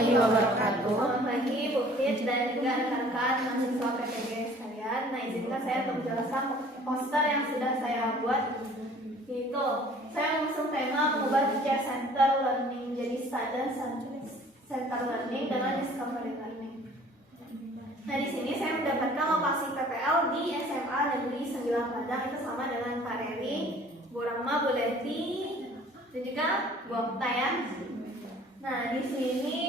warahmatullahi wabarakatuh. Selamat pagi Bu Fit dan juga rekan-rekan mahasiswa PPG sekalian. Nah, izinkan saya untuk menjelaskan poster yang sudah saya buat. Yaitu, saya mengusung tema mengubah teacher center learning menjadi student center learning dengan discovery learning. Nah, di sini saya mendapatkan lokasi PPL di SMA Negeri 9 Padang, itu sama dengan Pak Reri, Bu Rama, Bu Leti, dan juga Bu Okta ya. Nah, di sini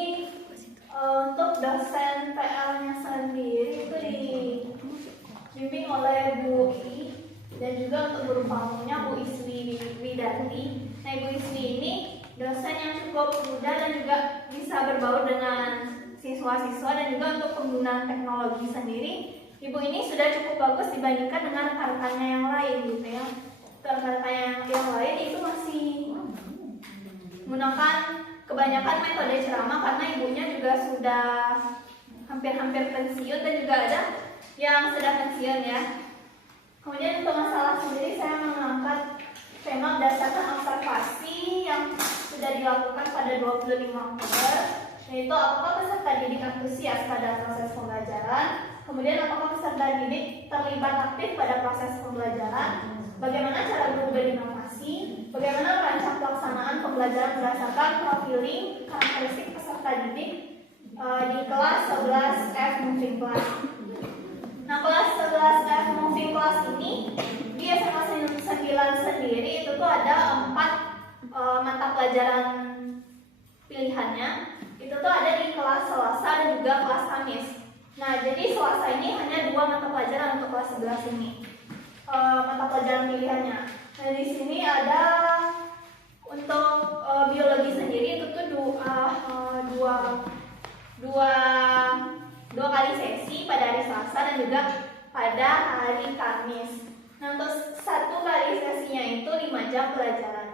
untuk dosen PL-nya sendiri itu dibimbing oleh Bu I, dan juga untuk guru pamongnya Bu Iswi Widarti. Nah, Ibu Iswi ini dosen yang cukup muda dan juga bisa berbaur dengan siswa-siswa, dan juga untuk penggunaan teknologi sendiri, Ibu ini sudah cukup bagus dibandingkan dengan rekan-rekannya yang lain gitu ya. Rekan-rekannya yang lain itu masih menggunakan kebanyakan metode ceramah karena ibunya juga sudah hampir-hampir pensiun, dan juga ada yang sudah pensiun ya. Kemudian untuk masalah sendiri saya mengangkat tema berdasarkan observasi yang sudah dilakukan pada 25 Oktober, yaitu apakah peserta didik antusias pada proses pembelajaran, kemudian apakah peserta didik terlibat aktif pada proses pembelajaran, bagaimana cara guru berinovasi, bagaimana merancang pelaksanaan pembelajaran berdasarkan profiling karakteristik peserta didik di kelas 11F Moving Class. Nah, kelas 11F Moving Class ini di SMA 9 sendiri itu tuh ada 4 mata pelajaran pilihannya. Itu tuh ada di kelas Selasa dan juga kelas Kamis. Nah, jadi Selasa ini hanya 2 mata pelajaran untuk kelas 11 ini. Mata pelajaran pilihannya. Nah, di sini ada untuk biologi sendiri itu tuh dua kali sesi pada hari Selasa dan juga pada hari Kamis. Nah, untuk 1 kali sesinya itu 5 jam pelajaran.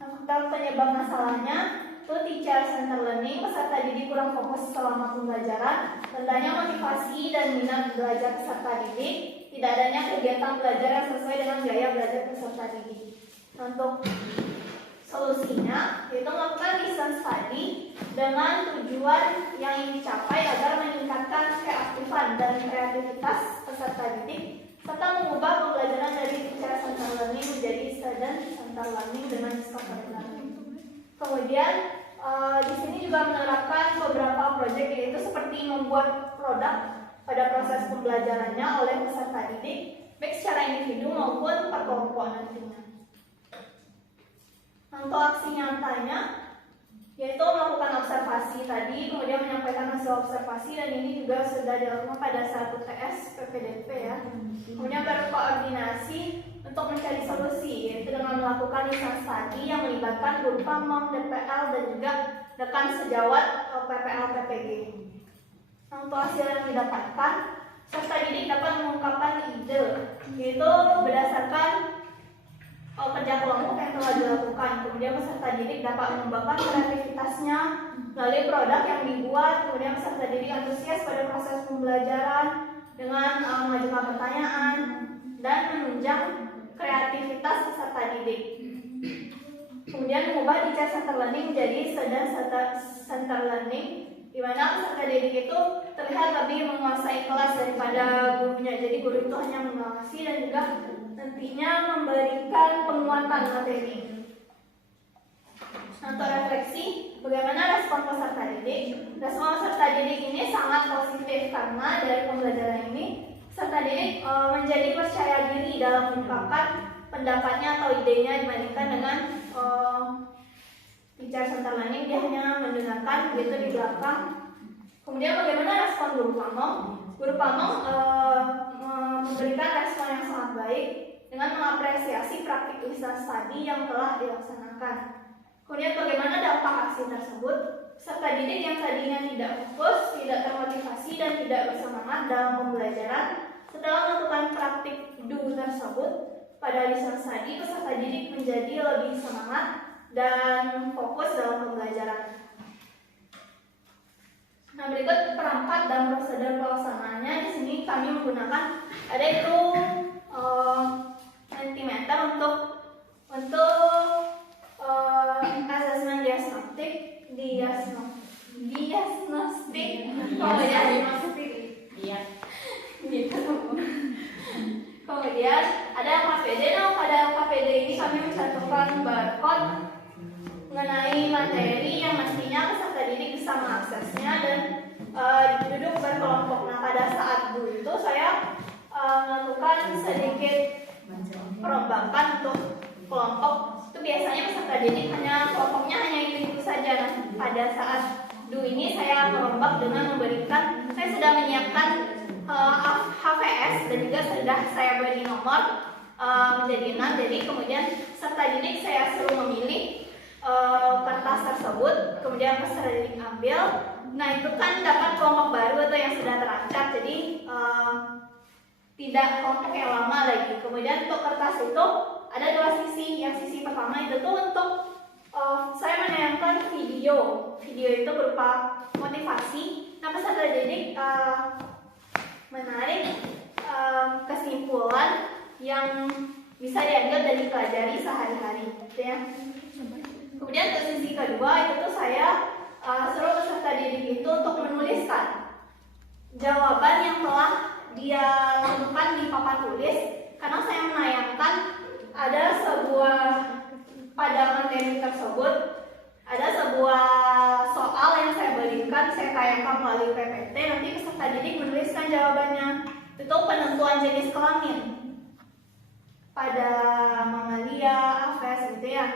Nah, untuk penyebab masalahnya itu teacher center learning, peserta didik kurang fokus selama pembelajaran, rendahnya motivasi dan minat belajar peserta didik, tidak adanya kegiatan belajar yang sesuai dengan gaya belajar peserta didik. Untuk solusinya yaitu melakukan listen study dengan tujuan yang ingin dicapai agar meningkatkan keaktifan dan kreativitas peserta didik, serta mengubah pembelajaran dari teacher center learning menjadi student center learning dengan discovery learning. Kemudian di sini juga menerapkan beberapa proyek, yaitu seperti membuat produk pada proses pembelajarannya oleh peserta didik, baik secara individu maupun per kelompok nantinya. Untuk aksi nyatanya, yaitu melakukan observasi tadi, kemudian menyampaikan hasil observasi, dan ini juga sudah dilakukan pada saat UTS PPDP ya. Kemudian berkoordinasi untuk mencari solusi, yaitu dengan melakukan lisan study yang melibatkan guru pamong, DPL, dan juga rekan sejawat PPL PPG. Untuk hasil yang didapatkan, peserta didik dapat mengungkapkan ide, yaitu berdasarkan kerja kelompok yang telah dilakukan. Kemudian peserta didik dapat mengembangkan kreativitasnya melalui produk yang dibuat. Kemudian peserta didik antusias pada proses pembelajaran dengan mengajukan pertanyaan dan menunjang kreativitas peserta didik. Kemudian mengubah teacher center learning menjadi student center learning, di mana peserta didik itu terlihat lebih menguasai kelas daripada gurunya. Jadi guru itu hanya mengawasi dan juga nantinya memberikan penguatan materi. Untuk refleksi, bagaimana respon peserta didik? Respon peserta didik ini sangat positif karena dari pembelajaran ini peserta didik menjadi percaya diri dalam mengungkapkan pendapatnya atau idenya dibandingkan dengan teacher center learning, dia hanya mendengarkan begitu di belakang. Kemudian bagaimana respon guru pamong? Guru pamong memberikan respon yang sangat baik dengan mengapresiasi praktik lisan study yang telah dilaksanakan. Kemudian bagaimana dampak aksi tersebut? Peserta didik yang tadinya tidak fokus, tidak termotivasi, dan tidak bersemangat dalam pembelajaran, setelah melakukan praktik do tersebut pada lisan study, peserta didik menjadi lebih semangat dan fokus dalam pembelajaran. Nah, berikut perangkat dan prosedur pelaksanaannya. Di sini kami menggunakan ada itu Mentimeter untuk asesmen diagnostik menunjukkan barcode mengenai materi yang mestinya peserta didik bisa mengaksesnya dan duduk berkelompok. Nah, pada saat dulu itu saya melakukan sedikit perombakan untuk kelompok. Itu biasanya peserta didik kelompoknya hanya itu saja. Nah, pada saat dulu ini saya merombak dengan saya sudah menyiapkan HVS dan juga sudah saya beri nomor menjadi 6. Jadi kemudian peserta didik saya suruh memilih kertas tersebut, kemudian peserta didik ambil. Nah, itu kan dapat kelompok baru atau yang sudah teracak, jadi tidak kelompok yang lama lagi. Kemudian untuk kertas itu ada dua sisi. Yang sisi pertama itu tuh untuk saya menayangkan video itu berupa motivasi. Nah, peserta didik menarik kesimpulan yang bisa diambil dan dipelajari sehari-hari, gitu ya. Kemudian untuk sisi kedua itu tuh saya suruh peserta didik itu untuk menuliskan jawaban yang telah dia lakukan di papan tulis, karena saya menayangkan ada sebuah pada materi tersebut ada sebuah soal yang saya berikan, saya tayangkan melalui PPT. Nanti peserta didik menuliskan jawabannya. Itu penentuan jenis kelamin pada mamalia, aves, gitu ya.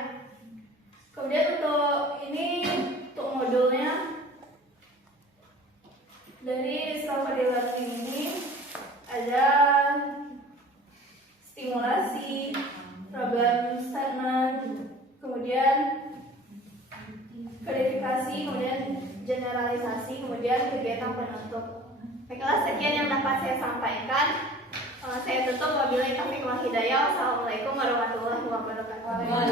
Kemudian untuk modulnya dari discovery learning ini ada stimulasi, problem statement, kemudian verifikasi, kemudian generalisasi, kemudian kegiatan penutup. Baiklah, sekian yang dapat saya sampaikan. Saya tutup wabillahi taufiq wal hidayah. Wassalamualaikum warahmatullahi wabarakatuh.